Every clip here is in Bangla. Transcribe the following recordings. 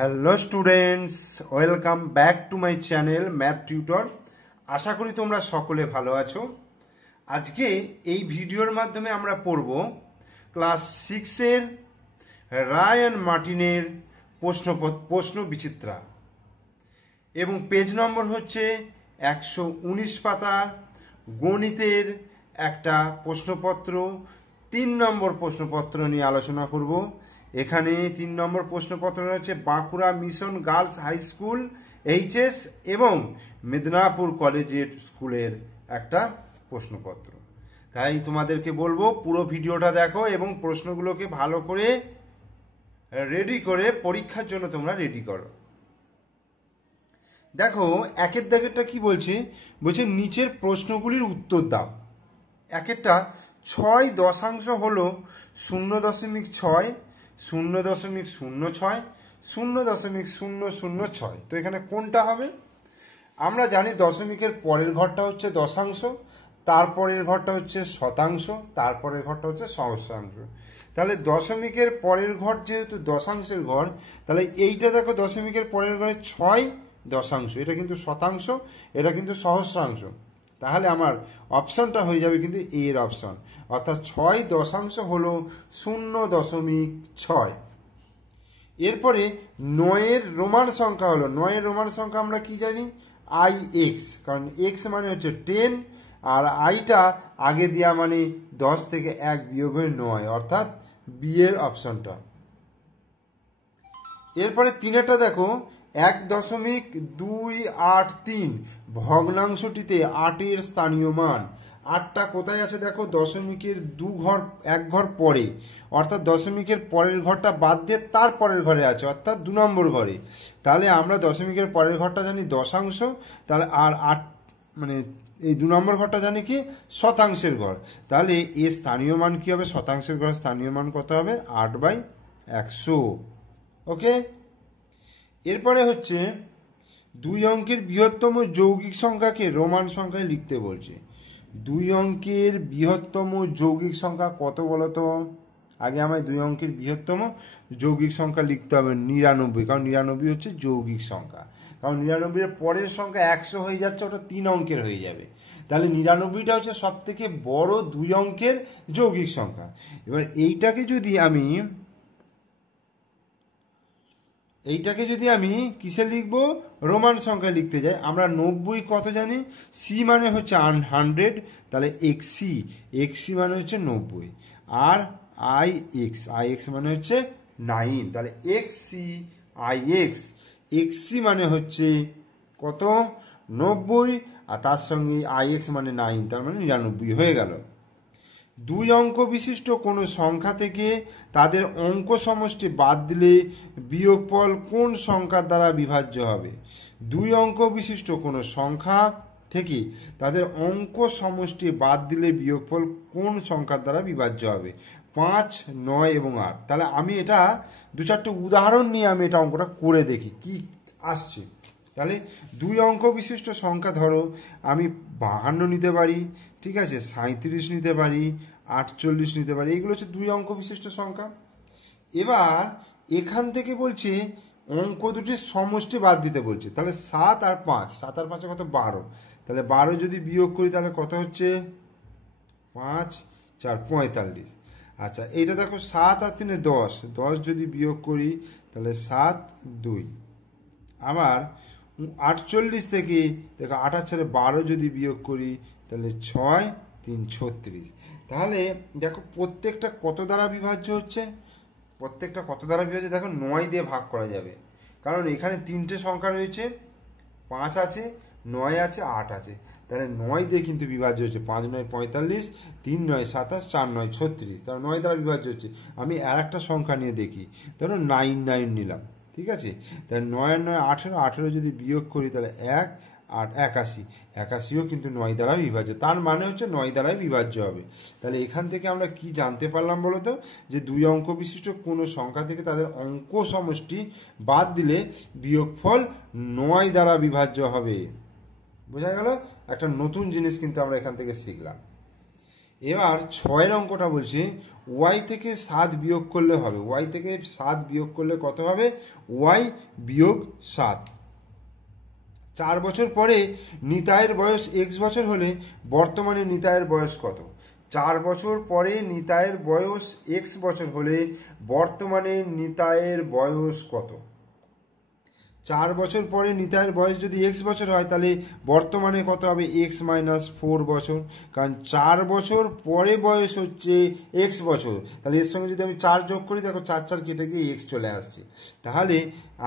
Hello students, welcome back to my channel math tutor. আশা করি তোমরা সকলে ভালো আছো। আজকে এই ভিডিওর মাধ্যমে আমরা পড়ব ক্লাস 6-এর রায় অ্যান্ড মার্টিনের প্রশ্ন বিচিত্রা এবং পেজ নম্বর হচ্ছে 119 পাতা। গণিতের একটা প্রশ্নপত্র, 3 নম্বর প্রশ্নপত্র নিয়ে আলোচনা করব। এখানে 3 নম্বর প্রশ্নপত্র হচ্ছে Bankura mission girls high school HS এবং মেদিনীপুর কলেজের স্কুলের একটা প্রশ্নপত্র। তাই তোমাদেরকে বলবো পুরো ভিডিওটা দেখো এবং প্রশ্নগুলোকে ভালো করে রেডি করে পরীক্ষার জন্য তোমরা রেডি করো। দেখো একের দাগেরটা কি বলছে, নিচের প্রশ্নগুলির উত্তর দাও। একেরটা 6 দশাংশ হলো 0.6, 0.06, 0.006। তো এখানে কোনটা হবে? আমরা জানি দশমিকের পরের ঘরটা হচ্ছে দশাংশ, তারপরের ঘরটা হচ্ছে শতাংশ, তারপরের ঘরটা হচ্ছে সহস্রাংশ। তাহলে দশমিকের পরের ঘর যেহেতু দশাংশের ঘর, তাহলে এইটা দেখো দশমিকের পরের ঘরে 6 দশাংশ, এটা কিন্তু শতাংশ, এটা কিন্তু সহস্রাংশ। তাহলে আমার অপশনটা হয়ে যাবে কিন্তু এর অপশন, অর্থাৎ 6 দশাংশ হলো 0.6। এরপরে 9-এর রোমান সংখ্যা হলো, 9-এর রোমান সংখ্যা আমরা কি জানি? IX, কারণ X মানে হচ্ছে 10 আর আইটা আগে দেওয়া মানে 10 থেকে 1 বিয়োগ হয়ে 9, অর্থাৎ বি এর অপশনটা। এরপরে 3-এরটা দেখো 1.283 ভগ্নাংশটিতে 8-এর স্থানীয় মান। 8টা কোথায় আছে দেখো? দশমিকের 1 ঘর পরে, অর্থাৎ দশমিকের পরের ঘরটা বাদ দিয়ে তার পরের ঘরে আছে, অর্থাৎ 2 নম্বর ঘরে। তাহলে আমরা দশমিকের পরের ঘরটা জানি দশাংশ, তাহলে আর 8 মানে এই 2 নম্বর ঘরটা জানি কি? শতাংশের ঘর। তাহলে এর স্থানীয় মান কি হবে? শতাংশের ঘর স্থানীয় মান কত হবে? 8/100। ওকে। এরপরে হচ্ছে 2 অঙ্কের বৃহত্তম যৌগিক সংখ্যাকে রোমান সংখ্যায় লিখতে বলছে। 2 অঙ্কের বৃহত্তম যৌগিক সংখ্যা কত বলতো? আগে আমায় 2 অঙ্কের বৃহত্তম যৌগিক সংখ্যা লিখতে হবে 99, কারণ 99 হচ্ছে যৌগিক সংখ্যা। কারণ 99 এর পরের সংখ্যা 100 হয়ে যাচ্ছে, ওটা 3 অঙ্কের হয়ে যাবে। তাহলে 99টা হচ্ছে সব থেকে বড় 2 অঙ্কের যৌগিক সংখ্যা। এবার এইটাকে যদি আমি কিসে লিখবো? রোমান সংখ্যায় লিখতে যাই। আমরা 90 কত জানি? সি মানে হচ্ছে 100, তাহলে এক্সি মানে হচ্ছে 90, আর আইএক্স মানে হচ্ছে 9, তাহলে এক্সি মানে হচ্ছে কত? 90, আর তার সঙ্গে আইএক্স মানে 9, তার মানে 99 হয়ে গেল। 2 অঙ্ক বিশিষ্ট কোনো সংখ্যা থেকে তাদের অঙ্ক সমষ্টি বাদ দিলে বিয়োগফল কোন সংখ্যার দ্বারা বিভাজ্য হবে? 2 অঙ্ক বিশিষ্ট কোনো সংখ্যা থেকে তাদের অঙ্ক সমষ্টি বাদ দিলে বিয়োগফল কোন সংখ্যার দ্বারা বিভাজ্য হবে? 5, 9 এবং 8। তাহলে আমি এটা 2-4টে উদাহরণ নিয়ে আমি এটা অঙ্কটা করে দেখি কি আসছে। তাহলে 2 অঙ্ক বিশিষ্ট সংখ্যা ধরো আমি 52 নিতে পারি, ঠিক আছে, 37 নিতে পারি, 48 নিতে পারি। এগুলো হচ্ছে 2 অঙ্ক বিশিষ্ট সংখ্যা। এবার এখান থেকে বলছে অঙ্ক দুটির সমষ্টি বাদ দিতে বলছে। তাহলে 7 আর 5 কত? 12। তাহলে 12 যদি বিয়োগ করি তাহলে কত হচ্ছে? 5, 4, 45। আচ্ছা, এইটা দেখো 7 আর 3 10 যদি বিয়োগ করি তাহলে 7, 2। আবার 48 থেকে দেখো 8 আর 4 12 যদি বিয়োগ করি তাহলে 6, 3, 36। তাহলে দেখো প্রত্যেকটা কত দ্বারা বিভাজ্য হচ্ছে? দেখো 9 দিয়ে ভাগ করা যাবে, কারণ এখানে 3টে সংখ্যা রয়েছে, 5 আছে, 9 আছে, 8 আছে। তাহলে 9 দিয়ে কিন্তু বিভাজ্য হচ্ছে। 5 9 45, 3 9 27, 4 9 36, তাহলে 9 দ্বারা বিভাজ্য হচ্ছে। আমি আর একটা সংখ্যা নিয়ে দেখি, ধরো 9 নিলাম, ঠিক আছে। তাহলে 9 আর 9 18 যদি বিয়োগ করি তাহলে 1, 8, 81ও কিন্তু 9 দ্বারা বিভাজ্য। তার মানে হচ্ছে 9 দ্বারাই বিভাজ্য হবে। তাহলে এখান থেকে আমরা কি জানতে পারলাম বলতো? যে 2 অঙ্ক বিশিষ্ট কোনো সংখ্যা থেকে তাদের অঙ্ক সমষ্টি বাদ দিলে বিয়োগফল 9 দ্বারা বিভাজ্য হবে। বোঝা গেল? একটা নতুন জিনিস কিন্তু আমরা এখান থেকে শিখলাম। এবার 6 অঙ্কটা বলছে ওয়াই থেকে 7 বিয়োগ করলে হবে। ওয়াই থেকে 7 বিয়োগ করলে কত হবে? ওয়াই বিয়োগ 7। 4 বছর পরে নিতাইয়ের বয়স এক্স বছর হলে বর্তমানে নিতাইয়ের বয়স কত? 4 বছর পরে নিতাইয়ের বয়স এক্স বছর হলে বর্তমানে নিতাইয়ের বয়স কত? 4 বছর পরে নিতাইয়ের বয়স যদি এক্স বছর হয় তাহলে বর্তমানে কত হবে? এক্স মাইনাস 4 বছর, কারণ 4 বছর পরে বয়স হচ্ছে এক্স বছর। তাহলে এর সঙ্গে যদি আমি 4 যোগ করি, দেখো 4 4 কেটে গিয়ে এক্স চলে আসছে। তাহলে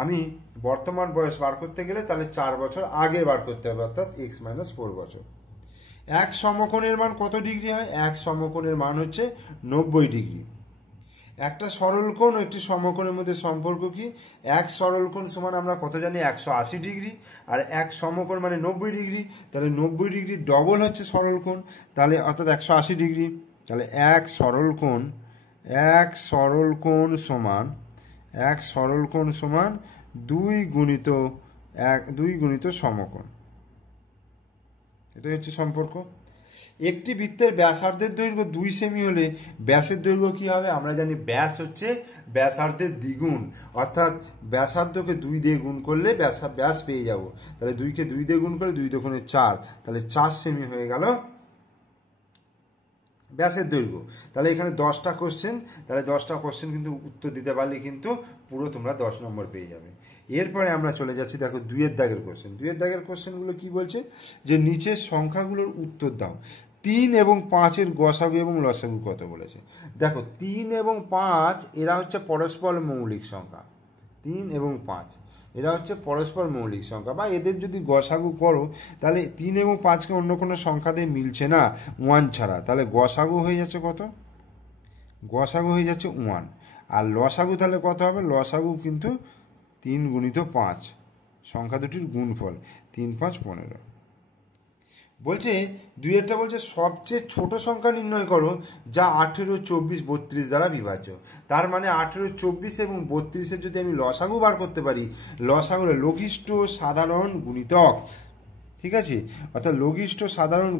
আমি বর্তমান বয়স বার করতে গেলে তাহলে 4 বছর আগে বার করতে হবে, অর্থাৎ এক্স মাইনাস 4 বছর। এক সমকোণের মান কত ডিগ্রি হয়? এক সমকোণের মান হচ্ছে 90 ডিগ্রি। একটা সরলকোণ ও একটি সমকোণের মধ্যে সম্পর্ক কি? এক সরলকোণ সমান আমরা কত জানি? 180 ডিগ্রি। আর এক সমকোণ মানে 90 ডিগ্রি। তাহলে 90 ডিগ্রি ডবল হচ্ছে সরলকোণ, তাহলে অর্থাৎ 180 ডিগ্রি। তাহলে এক সরলকোণ সমান 2 গুণিত সমকোণ। এটাই হচ্ছে সম্পর্ক। একটি বৃত্তের ব্যাসার্ধের দৈর্ঘ্য 2 সেমি হলে ব্যাসের দৈর্ঘ্য কি হবে? আমরা জানি ব্যাস হচ্ছে ব্যাসার্ধের দ্বিগুণ, অর্থাৎ ব্যাসার্ধকে 2 দিয়ে গুণ করলে ব্যাস পেয়ে যাব। তাহলে 2কে 2 দিয়ে গুণ করলে 2 দুগুণে 4, তাহলে 4 সেমি হয়ে গেল ব্যাসের দৈর্ঘ্য। তাহলে এখানে 10টা কোশ্চেন, তাহলে 10টা কোশ্চেন কিন্তু উত্তর দিতে পারলে কিন্তু পুরো তোমরা 10 নম্বর পেয়ে যাবে। এরপরে আমরা চলে যাচ্ছি, দেখো 2-এর দাগের কোশ্চেন। 2-এর দাগের কোশ্চেনগুলো কি বলছে? যে নিচের সংখ্যাগুলোর উত্তর দাও। 3 এবং 5-এর গসাগু এবং লসাগু কত বলেছে। দেখো 3 এবং 5 এরা হচ্ছে পরস্পর মৌলিক সংখ্যা। 3 এবং 5 এরা হচ্ছে পরস্পর মৌলিক সংখ্যা, বা এদের যদি গসাগু করো তাহলে 3 এবং 5কে অন্য কোনো সংখ্যা দিয়ে মিলছে না 1 ছাড়া, তাহলে গসাগু হয়ে যাচ্ছে কত? গসাগু হয়ে যাচ্ছে 1। আর লসাগু তাহলে কত হবে? লসাগু কিন্তু 3 গুণিত 5, সংখ্যা দুটির গুণফল। 3 5 15। বলছে 2-এরটা বলছে সবচেয়ে ছোট সংখ্যা নির্ণয় করো যা 18, 24, 32 দ্বারা বিভাজ্য। তার মানে 18, 24 এবং 32-এর যদি আমি লসাগু বার করতে পারি, লসাগু লঘিষ্ঠ সাধারণ গুণিতক, ঠিক আছে? অর্থাৎ লঘিষ্ঠ সাধারণ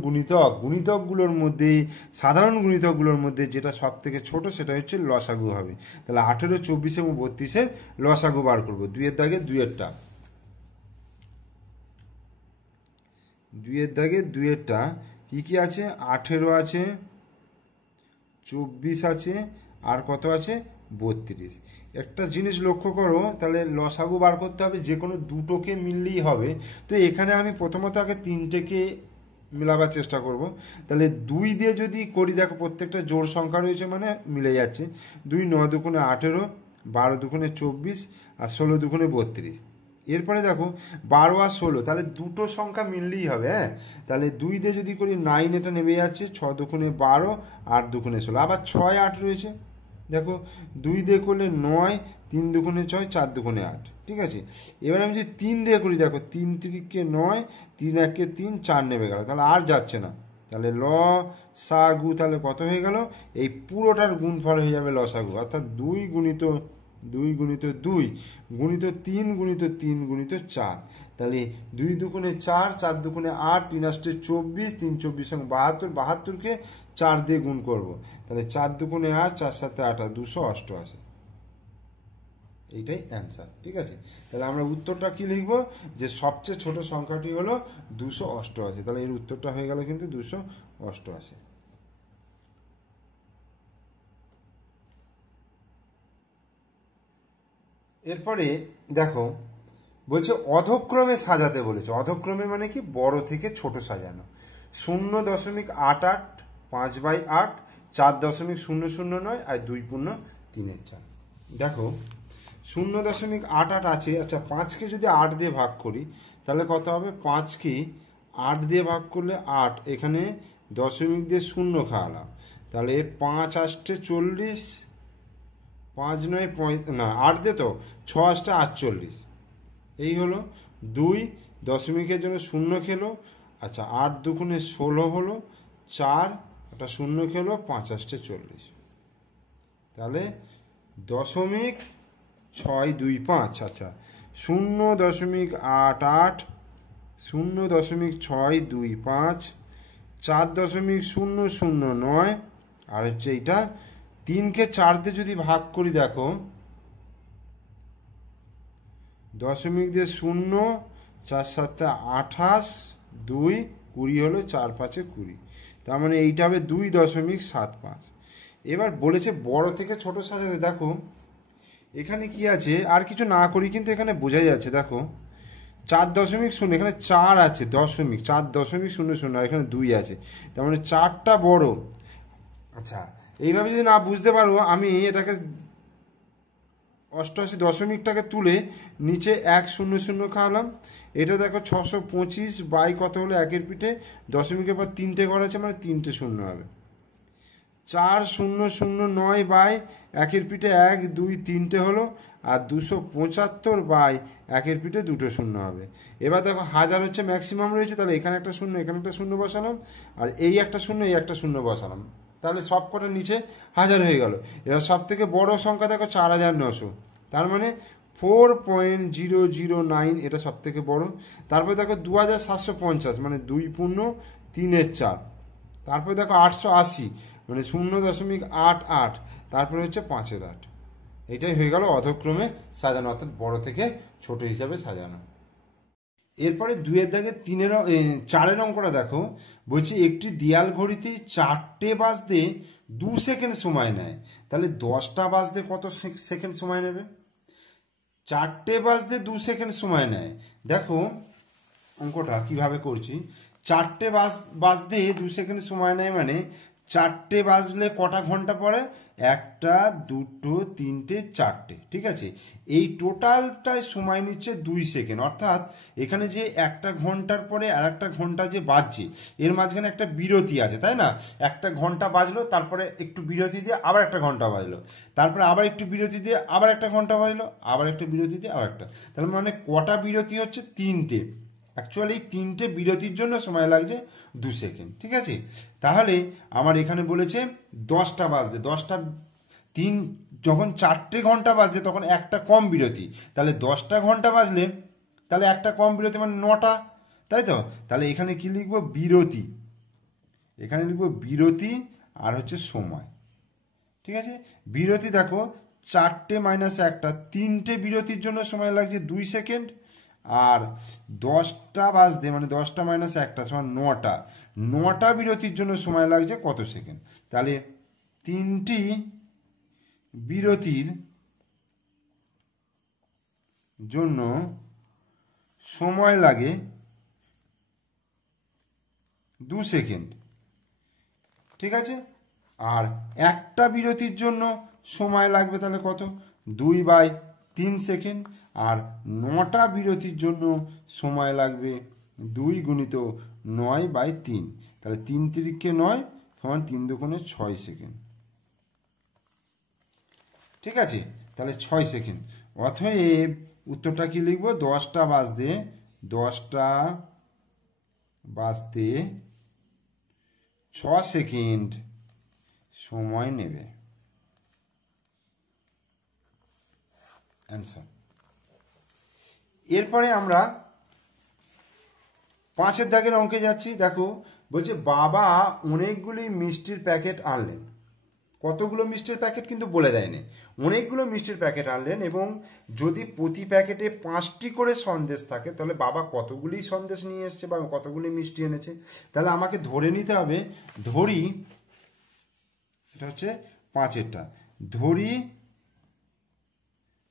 সাধারণ গুণিতকগুলোর মধ্যে যেটা সব থেকে ছোট সেটা হচ্ছে লসাগু হবে। তাহলে 18, 24 এবং 32-এর লসাগু বার করবো। 2-এর দাগে 2-এরটা, 2-এর দাগে 2-এরটা কি কি আছে? 18 আছে, 24 আছে, আর কত আছে? 32। একটা জিনিস লক্ষ্য করো, তাহলে লসাগু বার করতে হবে যে কোনো দুটোকে মিললেই হবে। তো এখানে আমি প্রথমত আগে 3টেকে মেলাবার চেষ্টা করব। তাহলে 2 দিয়ে যদি করি, দেখো প্রত্যেকটা জোড় সংখ্যা রয়েছে মানে মিলে যাচ্ছে। 2 9 দুগুণে 18, 12 দুগুণে 24, আর 16 দুগুণে 32। এরপরে দেখো 12 আর 16, তাহলে দুটো সংখ্যা মিললেই হবে। হ্যাঁ, তাহলে 2 দিয়ে যদি করি 9, এটা নেমে যাচ্ছে 6 দুগুণে 12, 8 দুগুণে 16। আবার 6 8 রয়েছে, দেখো 2 দিয়ে করলে 9, 3 দুগুণে 6, 4 দুগুণে 8। ঠিক আছে, এবার আমি যদি 3 দিয়ে করি, দেখো 3 3কে 9, 3 1কে 3, 4 নেমে গেল, তাহলে আর যাচ্ছে না। তাহলে লসাগু তাহলে কত হয়ে গেল? এই পুরোটার গুণফল হয়ে যাবে লসাগু, অর্থাৎ 2 গুণিত 2 গুণিত 2 গুণিত 3 গুণিত 3 গুণিত 4। তাহলে 2 দুগুণে 4, 4 দুগুণে 8, 3 8 24, 3 24 এবং 72, 72কে 4 দিয়ে গুণ করব। তাহলে 4 দুগুণে 8, 4 7 8, 288। এইটাই অ্যান্সার। ঠিক আছে, তাহলে আমরা উত্তরটা কি লিখব? যে সবচেয়ে ছোট সংখ্যাটি হলো 288। তাহলে এর উত্তরটা হয়ে গেল কিন্তু 288। এরপরে দেখো বলছে অধক্রমে সাজাতে বলেছে। অধক্রমে মানে কি? বড় থেকে ছোট সাজানো। 0.88, 5/8, 4.009 আর 2 পূর্ণ 3/4। দেখো 0.88 আছে। আচ্ছা, 5কে যদি 8 দিয়ে ভাগ করি তাহলে কত হবে? 5কে 8 দিয়ে ভাগ করলে 8, এখানে দশমিক দিয়ে 0 খাওয়ালাম, তাহলে 5 8 40, 5 9 না 8 দিয়ে তো 6 8 48। এই হলো 2 দশমিকের জন্য 0 খেলো। আচ্ছা, 8 দুগুণে 16 হলো, 4 একটা 0 খেলো, 5 8 40। তাহলে 0.625। আচ্ছা, 0.88, 0.625, 4.009, আর হচ্ছে এইটা 3কে 4 দিয়ে যদি ভাগ করি দেখো 0.0, 4 7 28, 2 20 হলো, 4 5 20, তার মানে এইটা হবে 2.75। এবার বলেছে বড় থেকে ছোট সাজাতে। দেখো এখানে কি আছে, আর কিছু না করি কিন্তু এখানে বোঝা যাচ্ছে। দেখো 4.0, এখানে 4 আছে, দশমিক 4.00, আর এখানে 2 আছে, তার মানে 4টা বড়। আচ্ছা, এইভাবে যদি না বুঝতে পারো, আমি এটাকে 88 দশমিকটাকে তুলে নিচে 100 খাওয়ালাম। এটা দেখো 625 বাই কত হলো, একের পিঠে দশমিকের পর 3টে ঘর আছে, মানে 3টে শূন্য হবে। 4009 বাই একের পিঠে 1 2 3টে হলো, আর 275 বাই একের পিঠে 2টো শূন্য হবে। এবার দেখো হাজার হচ্ছে ম্যাক্সিমাম রয়েছে, তাহলে এখানে একটা শূন্য, এখানে একটা শূন্য বসালাম, আর এই একটা শূন্য, এই একটা শূন্য বসালাম, তাহলে সব কটার নিচে হাজার হয়ে গেল। এবার সব থেকে বড় সংখ্যা দেখো 4900, তার মানে 4.009, এটা সব থেকে বড়। তারপরে দেখো 2750, মানে 2.3-4। তারপরে দেখো 880, মানে 0.88, তারপরে হচ্ছে 5-8। এটাই হয়ে গেল অধক্রমে সাজানো, অর্থাৎ বড় থেকে ছোট হিসাবে সাজানো। এরপরে 2-এর দাগে 4-এর অঙ্কটা দেখো, বলছি একটি দেয়াল ঘড়িতে 4টে বাজতে 2 সেকেন্ড সময় নেয়, তাহলে 10টা বাজতে কত সেকেন্ড সময় নেবে? 4টে বাজতে 2 সেকেন্ড সময় নেয়। দেখো অঙ্কটা কিভাবে করছি। 4টে বাজতে 2 সেকেন্ড সময় নেয়, মানে 4টে বাজলে কটা ঘন্টা পরে? 1টা 2টো 3টে 4টে, ঠিক আছে। এই টোটালটায় সময় নিচ্ছে 2 সেকেন্ড, অর্থাৎ এখানে যে একটা ঘন্টার পরে আর একটা ঘন্টা যে বাজছে, এর মাঝখানে একটা বিরতি আছে, তাই না? একটা ঘন্টা বাজলো, তারপরে একটু বিরতি দিয়ে আবার একটা ঘন্টা বাজলো, তারপরে আবার একটু বিরতি দিয়ে আবার একটা ঘন্টা বাজলো, আবার একটা বিরতি দিয়ে আবার একটা, তার মানে কটা বিরতি হচ্ছে? 3টে। অ্যাকচুয়ালি 3টে বিরতির জন্য সময় লাগছে 2 সেকেন্ড, ঠিক আছে। তাহলে আমার এখানে বলেছে 10টা বাজতে, 10টা 3, যখন 4টে ঘন্টা বাজছে তখন একটা কম বিরতি, তাহলে 10টা ঘন্টা বাজলে তাহলে একটা কম বিরতি, মানে 9টা, তাই তো। তাহলে এখানে কি লিখবো? বিরতি। এখানে লিখবো বিরতি আর হচ্ছে সময়, ঠিক আছে। বিরতি দেখো 4টে মাইনাস 1টা, 3টে বিরতির জন্য সময় লাগছে 2 সেকেন্ড, আর 10টা বাজতে, মানে 10টা মাইনাস 1টা সমান 9টা, 9টা বিরতির জন্য সময় লাগছে কত সেকেন্ড? তাহলে 3টি বিরতির জন্য সময় লাগে 2 সেকেন্ড, ঠিক আছে। আর একটা বিরতির জন্য সময় লাগবে তাহলে কত? 2/3 সেকেন্ড। আর 9টা বিরতির জন্য সময় লাগবে 2 গুণিত 9/3, তাহলে 3 তিরিকে 9 সমান 3 দুগুণে 6 সেকেন্ড, ঠিক আছে। তাহলে 6 সেকেন্ড। অতএব উত্তরটা কি লিখবো? 10টা বাজতে 6 সেকেন্ড সময় নেবে। অ্যান্সার। এরপরে আমরা 5-এর দাগের অঙ্কে যাচ্ছি। দেখো বলছে বাবা অনেকগুলি মিষ্টির প্যাকেট আনলেন। কতগুলো মিষ্টির প্যাকেট কিন্তু বলে দেয়নি, অনেকগুলো মিষ্টির প্যাকেট আনলেন, এবং যদি প্রতি প্যাকেটে 5টি করে সন্দেশ থাকে, তাহলে বাবা কতগুলি সন্দেশ নিয়ে এসছে বা কতগুলি মিষ্টি এনেছে। তাহলে আমাকে ধরে নিতে হবে, ধরি, এটা হচ্ছে 5-এরটা, ধরি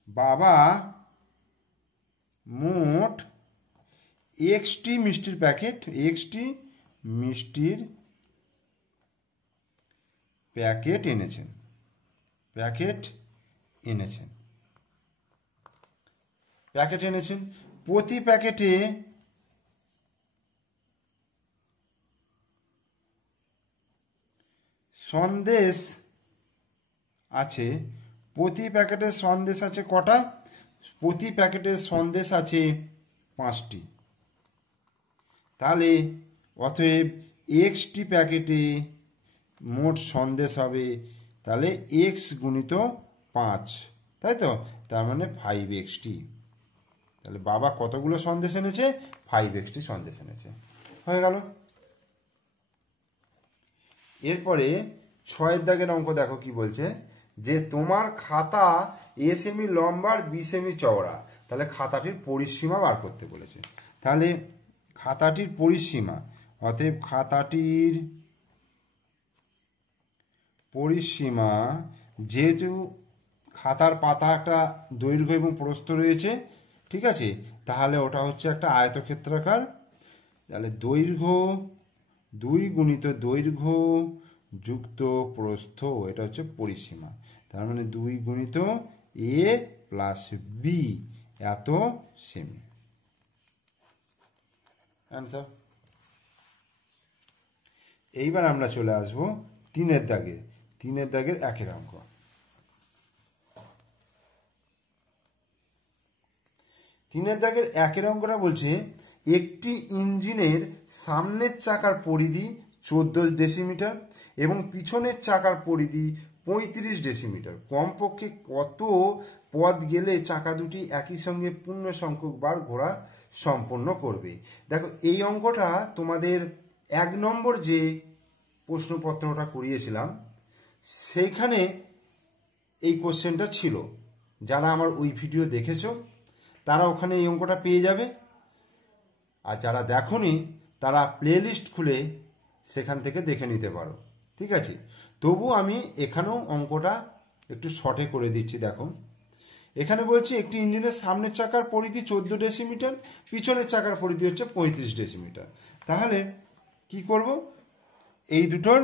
বাবা মোট এক্সটি মিষ্টির প্যাকেট এনেছেন, প্রতি প্যাকেটে সন্দেশ আছে, প্রতি প্যাকেটে সন্দেশ আছে কটা? প্রতি প্যাকেটে সন্দেশ আছে 5টি। তাহলে অতএব এক্সটি প্যাকেটে মোট সন্দেশ হবে তাহলে এক্স গুণিত 5, তাই তো, তার মানে 5xt। তাহলে বাবা কতগুলো সন্দেশ এনেছে? 5xt সন্দেশ এনেছে, হয়ে গেল। এরপরে 6 দাগের অঙ্ক দেখো কি বলছে, যে তোমার খাতা a সেমি লম্বা আর b সেমি চওড়া, তাহলে খাতাটির পরিসীমা বার করতে বলেছে। তাহলে খাতাটির পরিসীমা, অতএব খাতাটির পরিসীমা, যেহেতু খাতার পাতা একটা দৈর্ঘ্য এবং প্রস্থ রয়েছে, ঠিক আছে, তাহলে ওটা হচ্ছে একটা আয়তক্ষেত্রাকার। তাহলে দৈর্ঘ্য 2 গুণিত দৈর্ঘ্য যুক্ত প্রস্থ, এটা হচ্ছে পরিসীমা। তার মানে 2 গুণিত a প্লাস b এত সেমি। অ্যান্সার। এইবার আমরা চলে আসব 3 দাগে। 3 দাগের 1 অঙ্ক। 3 দাগের 1 অঙ্কটা বলছে, একটি ইঞ্জিনের সামনের চাকার পরিধি 14 ডেসিমিটার এবং পিছনের চাকার পরিধি 35 ডেসিমিটার। কমপক্ষে কত পথ গেলে চাকা দুটি একই সঙ্গে পূর্ণ সংখ্যক বার ঘোরা সম্পন্ন করবে? দেখো, এই অঙ্কটা তোমাদের 1 নম্বর যে প্রশ্নপত্রটা করিয়েছিলাম সেইখানে এই কোশ্চেনটা ছিল। যারা আমার ওই ভিডিও দেখেছো তারা ওখানে এই অঙ্কটা পেয়ে যাবে, আর যারা দেখোনি তারা প্লেলিস্ট খুলে সেখান থেকে দেখে নিতে পারো, ঠিক আছে। তবু আমি এখানেও অঙ্কটা একটু শর্টে করে দিচ্ছি। দেখো, এখানে বলছি একটি ইঞ্জিনের সামনের চাকার পরিধি 14 ডেসিমিটার, পিছনের চাকার পরিধি হচ্ছে 35 ডেসিমিটার। তাহলে কি করব, এই দুটোর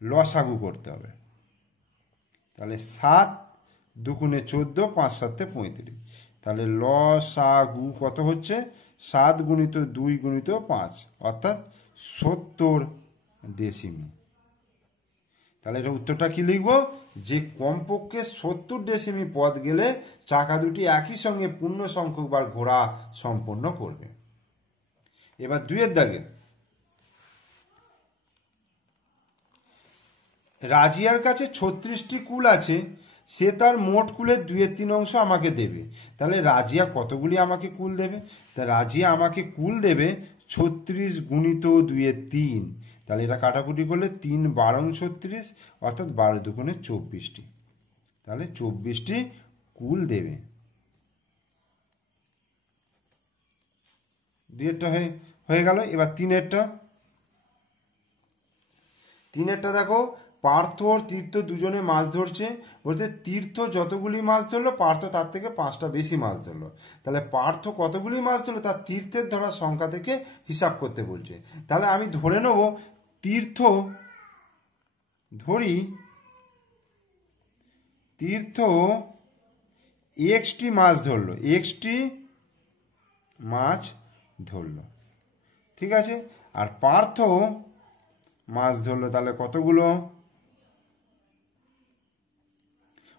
লসাগু করতে হবে। তাহলে 7 দুগুণে 14, 5 7 35। তাহলে লসাগু কত হচ্ছে, 7 গুণিত 2 গুণিত 5, অর্থাৎ 70 ডেসিমি। তাহলে এটা উত্তরটা কি লিখবো, যে কমপক্ষে 70 ডেসিমি পথ গেলে চাকা দুটি একই সঙ্গে পূর্ণ সংখ্যক বার ঘোরা সম্পন্ন করবে। এবার 2 দাগে, রাজিয়ার কাছে 36টি কুল আছে, সে তার মোট কুলের 2/3 অংশ আমাকে দেবে। তাহলে রাজিয়া কতগুলি আমাকে কুল দেবে? তা রাজিয়া আমাকে কুল দেবে 36 গুণিত 2/3। তাহলে এটা কাটাকুটি করলে 3 12 36, অর্থাৎ 12 দুগুণে 24টি। তাহলে 24টি কুল দেবে। 2-এরটা হয়ে গেল। এবার 3-এরটা দেখো, পার্থ আর তীর্থ দুজনে মাছ ধরছে। বলতে তীর্থ যতগুলি মাছ ধরলো পার্থ তার থেকে 5টা বেশি মাছ ধরলো। তাহলে পার্থ কতগুলি মাছ ধরলো তার তীর্থের ধরা সংখ্যা থেকে হিসাব করতে বলছে। তাহলে আমি ধরে নেব তীর্থ এক্সটি মাছ ধরলো, ঠিক আছে। আর পার্থ মাছ ধরলো, তাহলে কতগুলো,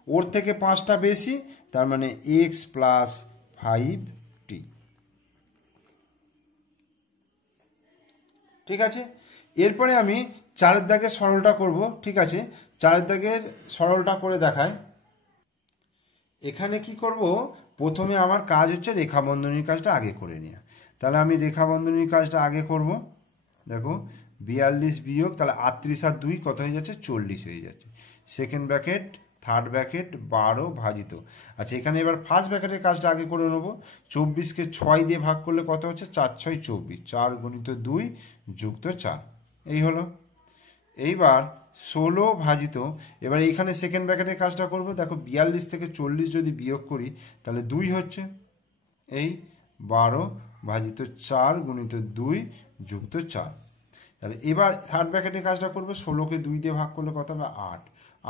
ওর থেকে 5টা বেশি, তার মানে x প্লাস 5t, ঠিক আছে। এরপরে আমি 4 দাগের সরলটা করব, ঠিক আছে। 4 দাগের সরলটা করে দেখায়। এখানে কি করব, প্রথমে আমার কাজ হচ্ছে রেখা বন্ধনীর কাজটা আগে করে নেওয়া। তাহলে আমি রেখা বন্ধনীর কাজটা আগে করব। দেখো, 42 বিয়োগ, তাহলে 38 আর 2 কত হয়ে যাচ্ছে, 40 হয়ে যাচ্ছে। সেকেন্ড ব্র্যাকেট, থার্ড ব্র্যাকেট 12 ভাজিত। আচ্ছা, এখানে এবার ফার্স্ট ব্র্যাকেটের কাজটা আগে করে নেব। 24কে 6 দিয়ে ভাগ করলে কত হচ্ছে, 4 6 24, 4 গুণিত 2 যুক্ত 4, এই হলো। এইবার 16 ভাজিত, এবার এইখানে সেকেন্ড ব্র্যাকেটের কাজটা করব। দেখো, 42 থেকে 40 যদি বিয়োগ করি তাহলে 2 হচ্ছে, এই 12 ভাজিত 4 গুণিত 2 যুক্ত 4। তাহলে এবার থার্ড ব্র্যাকেটের কাজটা করবো। 16কে 2 দিয়ে ভাগ করলে কত হবে, 8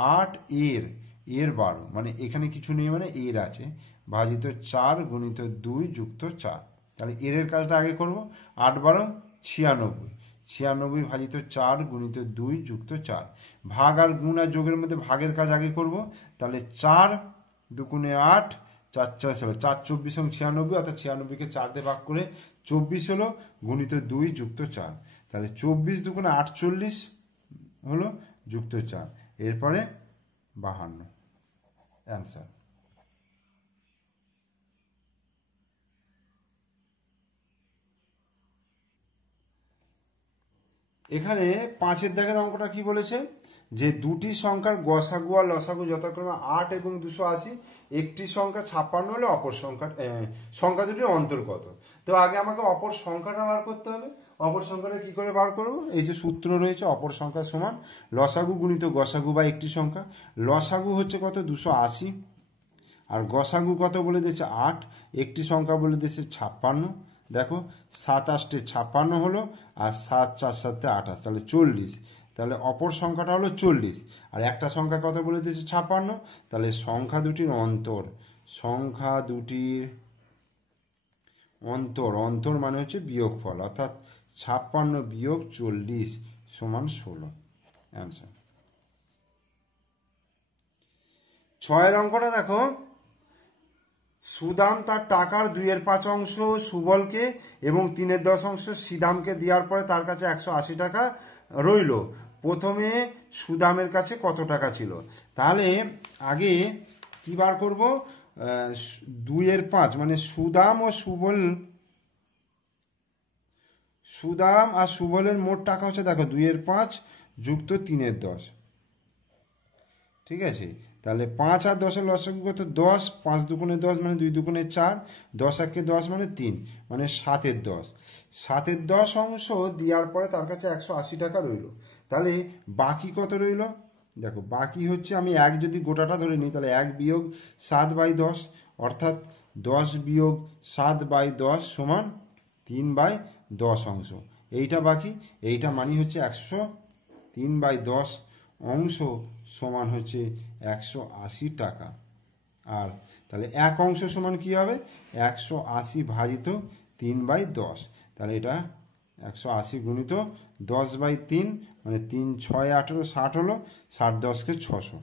8 এর 12, মানে এখানে কিছু নেই, মানে এর আছে, ভাজিত 4 গুণিত 2 যুক্ত 4। তাহলে এর কাজটা আগে করব। 8 12 96, 96 ভাজিত 4 গুণিত 2 যুক্ত 4। ভাগ আর গুণ আর যোগের মধ্যে ভাগের কাজ আগে করব। তাহলে 4 দুগুণে 8, 4 4 হলো 4 24 এবং 96, অর্থাৎ 96কে 4 দিয়ে ভাগ করে 24 হলো, গুণিত 2 যুক্ত 4। তাহলে 24 দুগুণে 48 হলো, যুক্ত 4, এরপরে 52। অ্যান্সার। এখানে 5 দাগের অঙ্কটা কি বলেছে, যে দুটি সংখ্যার গসাগু আর লসাগু যথাক্রমে 8 এবং 280, একটি সংখ্যা 56 হলে অপর সংখ্যা দুটির অন্তর কত। তো আগে আমাকে অপর সংখ্যাটা বার করতে হবে। অপর সংখ্যাটা কি করে বার করব, এই যে সূত্র রয়েছে, অপর সংখ্যা সমান লসাগু গুণিত গসাগু বা একটি সংখ্যা। লসাগু হচ্ছে কত, 280, আর গসাগু কত বলে দিয়েছে 8, একটি সংখ্যা বলে দিয়েছে 56। দেখো 7 8 56 হলো, আর 7 4 7 28, তাহলে 40। তাহলে অপর সংখ্যাটা হলো 40, আর একটা সংখ্যা কত বলে দিয়েছে 56। তাহলে সংখ্যা দুটির অন্তর, সংখ্যা দুটির অন্তর মানে হচ্ছে বিয়োগফল, অর্থাৎ 56 বিয়োগ 40 সমান 16। অ্যান্সার। 6 অঙ্কটা দেখো, সুদাম তার টাকার 2/5 অংশ সুবলকে এবং 3/10 অংশ সিদামকে দেওয়ার পরে তার কাছে 180 টাকা রইল। প্রথমে সুদামের কাছে কত টাকা ছিল? তাহলে আগে কি বার করব, 2/5 মানে সুদাম আর সুবলের মোট টাকা হচ্ছে, দেখো 2/5 যুক্ত 3/10, ঠিক আছে। তাহলে 5 আর 10-এর লসাগু কত, 10, 5 দুগুণে 10 মানে 2 দুগুণে 4, 10 একে 10 মানে 3, মানে 7/10। 7/10 অংশ দেওয়ার পরে তার কাছে 180 টাকা রইল। তাহলে বাকি কত রইল, দেখো বাকি হচ্ছে, আমি 1 যদি গোটাটা ধরে নিই, তাহলে 1 বিয়োগ 7/10, অর্থাৎ 10 বিয়োগ 7/10 সমান 3/10 অংশ। এইটা বাকি, এইটা মানে হচ্ছে 3/10 অংশ সমান হচ্ছে 180 টাকা। আর তাহলে 1 অংশ সমান কি হবে, 180 ভাজিত 3/10, তাহলে এটা 180 গুণিত 10/3, মানে 3 6 18 60 হলো, 60 10-কে 600।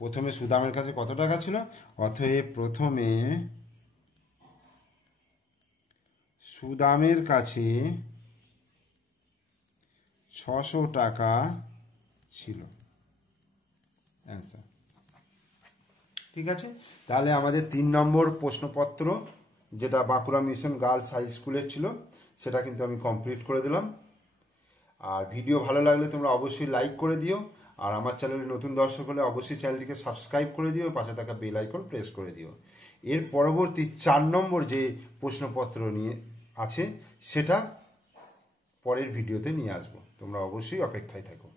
প্রথমে সুদামের কাছে কত টাকা ছিল, অতএব প্রথমে সুদামের কাছে 600 টাকা ছিল। অ্যান্সার। ঠিক আছে, তাহলে আমাদের 3 নম্বর প্রশ্নপত্র, যেটা বাঁকুড়া মিশন গার্লস হাই স্কুলের ছিল, সেটা কিন্তু আমি কমপ্লিট করে দিলাম। আর ভিডিও ভালো লাগলে তোমরা অবশ্যই লাইক করে দিও, আর আমার চ্যানেলে নতুন দর্শক হলে অবশ্যই চ্যানেলটিকে সাবস্ক্রাইব করে দিও, পাশে থাকা বেল আইকন প্রেস করে দিও। এর পরবর্তী 4 নম্বর যে প্রশ্নপত্র নিয়ে আছে, সেটা পরের ভিডিওতে নিয়ে আসবো, তোমরা অবশ্যই অপেক্ষায় থাকো।